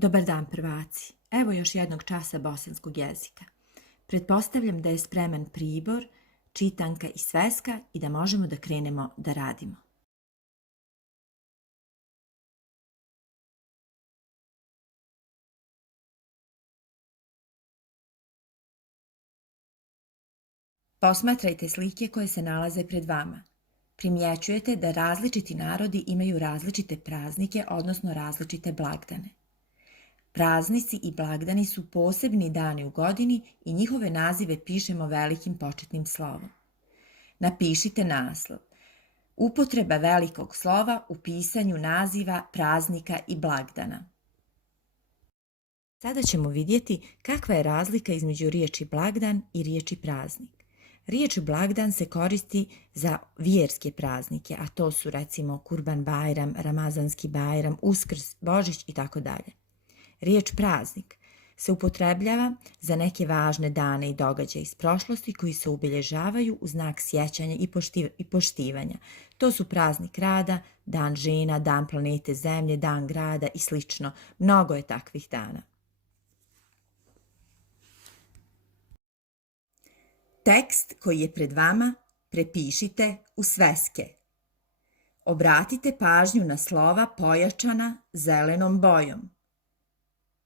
Dobar dan prvaci, evo još jednog časa bosanskog jezika. Pretpostavljam da je spreman pribor, čitanka i sveska i da možemo da krenemo da radimo. Posmatrajte slike koje se nalaze pred vama. Primjećujete da različiti narodi imaju različite praznike, odnosno različite blagdane. Praznici i blagdani su posebni dani u godini i njihove nazive pišemo velikim početnim slovom. Napišite naslov. Upotreba velikog slova u pisanju naziva praznika i blagdana. Sada ćemo vidjeti kakva je razlika između riječi blagdan i riječi praznik. Riječ blagdan se koristi za vjerske praznike, a to su recimo Kurban Bajram, Ramazanski Bajram, Uskrs, Božić i tako dalje. Riječ praznik se upotrebljava za neke važne dane i događaje iz prošlosti koji se obilježavaju u znak sjećanja i poštivanja. To su praznik rada, dan žena, dan planete Zemlje, dan grada i slično. Mnogo je takvih dana. Tekst koji je pred vama prepišite u sveske. Obratite pažnju na slova pojačana zelenom bojom.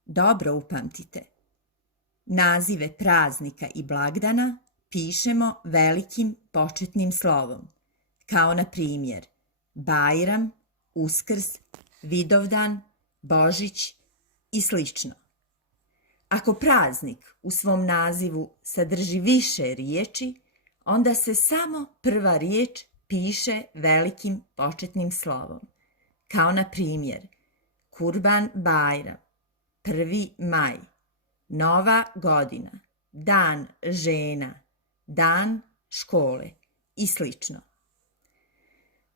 Dobro upamtite. Nazive praznika i blagdana pišemo velikim početnim slovom, kao na primjer Bajram, Uskrs, Vidovdan, Božić i slično. Ako praznik u svom nazivu sadrži više riječi, onda se samo prva riječ piše velikim početnim slovom, kao na primjer Kurban Bajram, 1. maj, Nova godina, dan žena, dan škole i slično.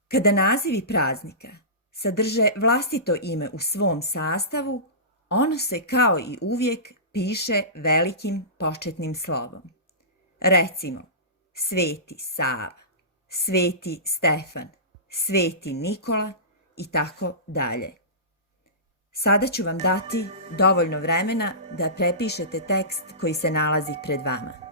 Kada nazivi praznika sadrže vlastito ime u svom sastavu, ono se kao i uvijek piše velikim početnim slovom. Recimo, Sveti Sava, Sveti Stefan, Sveti Nikola i tako dalje. Sada ću vam dati dovoljno vremena da prepišete tekst koji se nalazi pred vama.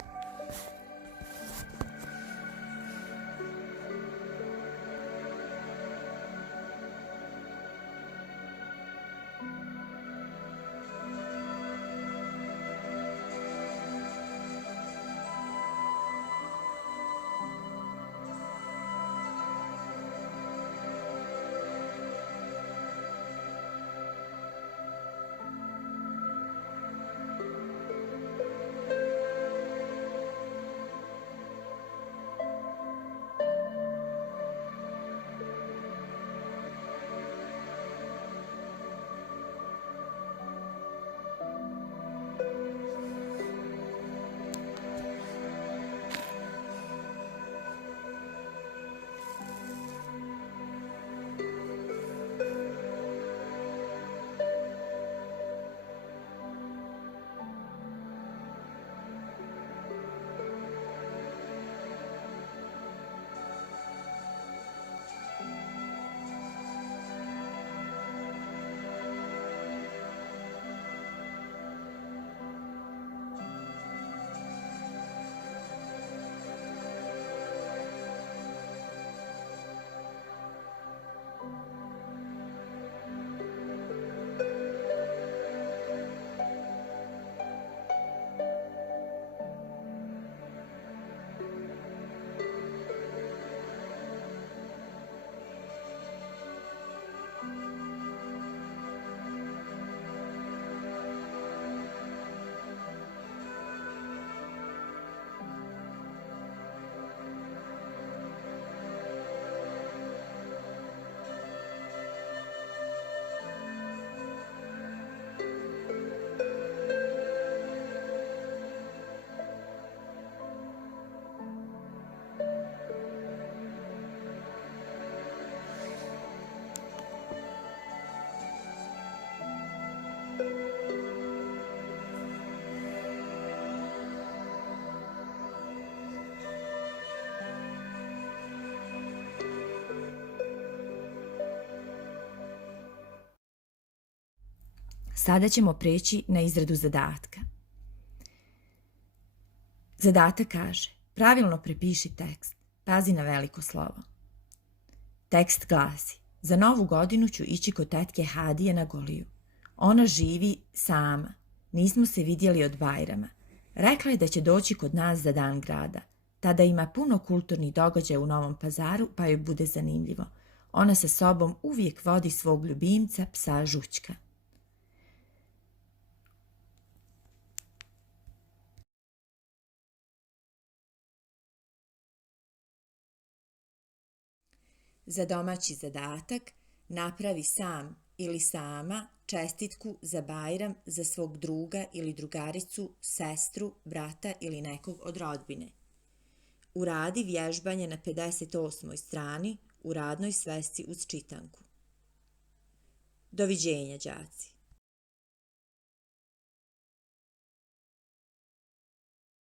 Sada ćemo preći na izradu zadatka. Zadatak kaže: pravilno prepiši tekst. Pazi na veliko slovo. Tekst glasi: za novu godinu ću ići kod tetke Hadije na Goliju. Ona živi sama. Nismo se vidjeli od Bajrama. Rekla je da će doći kod nas za dan grada. Tada ima puno kulturnih događaja u Novom Pazaru, pa joj bude zanimljivo. Ona sa sobom uvijek vodi svog ljubimca, psa Žućka. Za domaći zadatak napravi sam ili sama čestitku za Bajram za svog druga ili drugaricu, sestru, brata ili nekog od rodbine. Uradi vježbanje na 58. strani u radnoj svesci uz čitanku. Doviđenja, đaci!